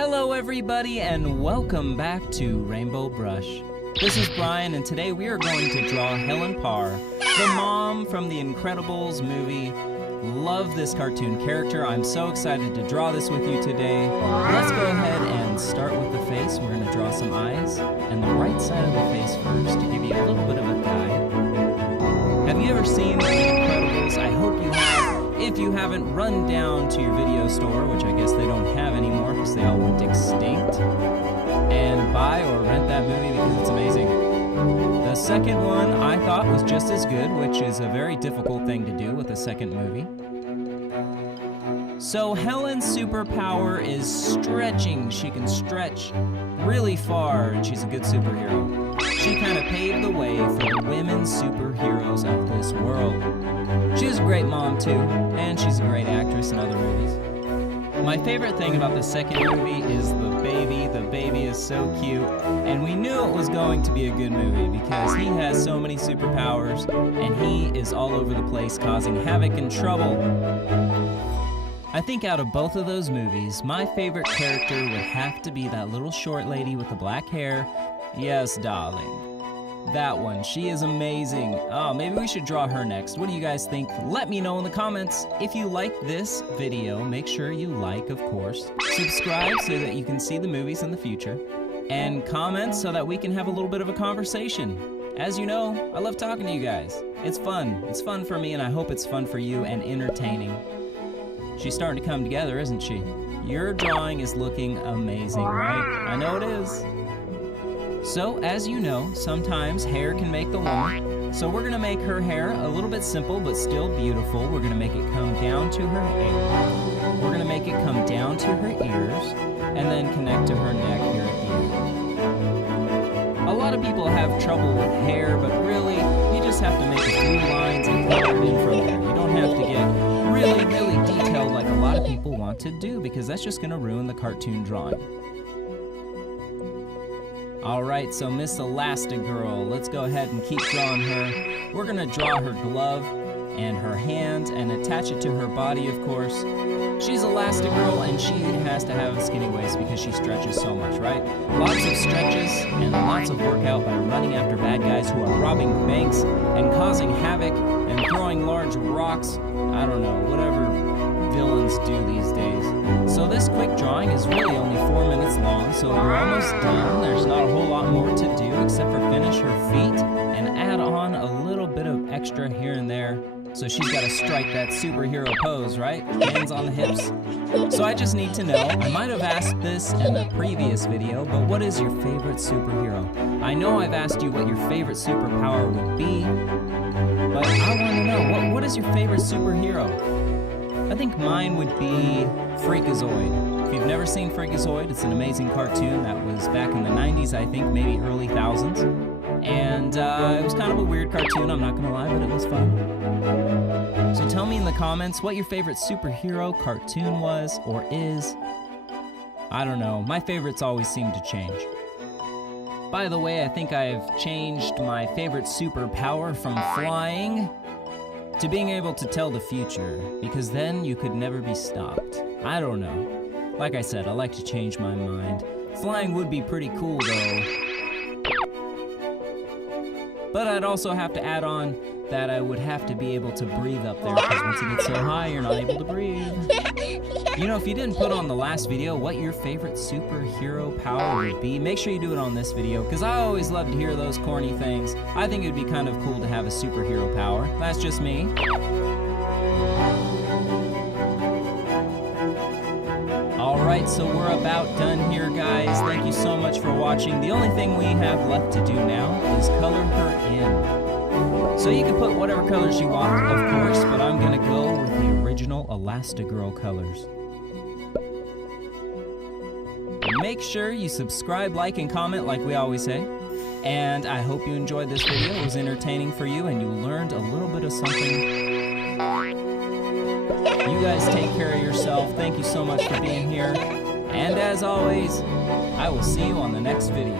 Hello everybody and welcome back to Rainbow Brush. This is Brian and today we are going to draw Helen Parr, the mom from the Incredibles movie. Love this cartoon character. I'm so excited to draw this with you today. Let's go ahead and start with the face. We're going to draw some eyes and the right side of the face first to give you a little bit of a guide. Have you ever seen the Incredibles? I hope you have. If you haven't, run down to your video store, which I guess they don't have anymore because they all went extinct, and buy or rent that movie because it's amazing. The second one I thought was just as good, which is a very difficult thing to do with a second movie. So Helen's superpower is stretching. She can stretch really far and she's a good superhero. She kind of paved the way for the women superheroes of this world. She's a great mom too, and she's a great actress in other movies. My favorite thing about the second movie is the baby. The baby is so cute, and we knew it was going to be a good movie because he has so many superpowers, and he is all over the place causing havoc and trouble. I think out of both of those movies, my favorite character would have to be that little short lady with the black hair. Yes, darling. That one. She is amazing. Oh, maybe we should draw her next. What do you guys think? Let me know in the comments. If you like this video, make sure you like, of course. Subscribe so that you can see the movies in the future. And comment so that we can have a little bit of a conversation. As you know, I love talking to you guys. It's fun. It's fun for me, and I hope it's fun for you and entertaining. She's starting to come together, isn't she? Your drawing is looking amazing, right? I know it is. So, as you know, sometimes hair can make the woman. So we're going to make her hair a little bit simple, but still beautiful. We're going to make it come down to her hair. We're going to make it come down to her ears, and then connect to her neck here at the end. A lot of people have trouble with hair, but really, you just have to make a few lines and color it in from there. You don't have to get really, really detailed like a lot of people want to do, because that's just going to ruin the cartoon drawing. Alright, so Miss Elastigirl, let's go ahead and keep drawing her. We're going to draw her glove and her hand and attach it to her body, of course. She's Elastigirl and she has to have a skinny waist because she stretches so much, right? Lots of stretches and lots of workout by running after bad guys who are robbing banks and causing havoc and throwing large rocks. I don't know, whatever villains do these days. So this quick drawing is really only 4 minutes long, so you're almost done. There's not a whole lot more to do except for finish her feet and add on a little bit of extra here and there. So she's got to strike that superhero pose, right? Hands on the hips. So I just need to know, I might have asked this in the previous video, but what is your favorite superhero? I know I've asked you what your favorite superpower would be, but I want to know, what is your favorite superhero? I think mine would be Freakazoid. If you've never seen Freakazoid, it's an amazing cartoon that was back in the 90s, I think, maybe early thousands. And it was kind of a weird cartoon, I'm not gonna lie, but it was fun. So tell me in the comments what your favorite superhero cartoon was or is. I don't know, my favorites always seem to change. By the way, I think I've changed my favorite superpower from flying to being able to tell the future, because then you could never be stopped. I don't know. Like I said, I like to change my mind. Flying would be pretty cool though. But I'd also have to add on that I would have to be able to breathe up there, because once you get so high, you're not able to breathe. You know, if you didn't put on the last video what your favorite superhero power would be, make sure you do it on this video, because I always love to hear those corny things. I think it would be kind of cool to have a superhero power. That's just me. Alright, so we're about done here, guys. Thank you so much for watching. The only thing we have left to do now is color her in. So you can put whatever colors you want, of course, but I'm going to go with the original Elastigirl colors. Make sure you subscribe, like, and comment like we always say. And I hope you enjoyed this video. It was entertaining for you and you learned a little bit of something. You guys take care of yourself. Thank you so much for being here. And as always, I will see you on the next video.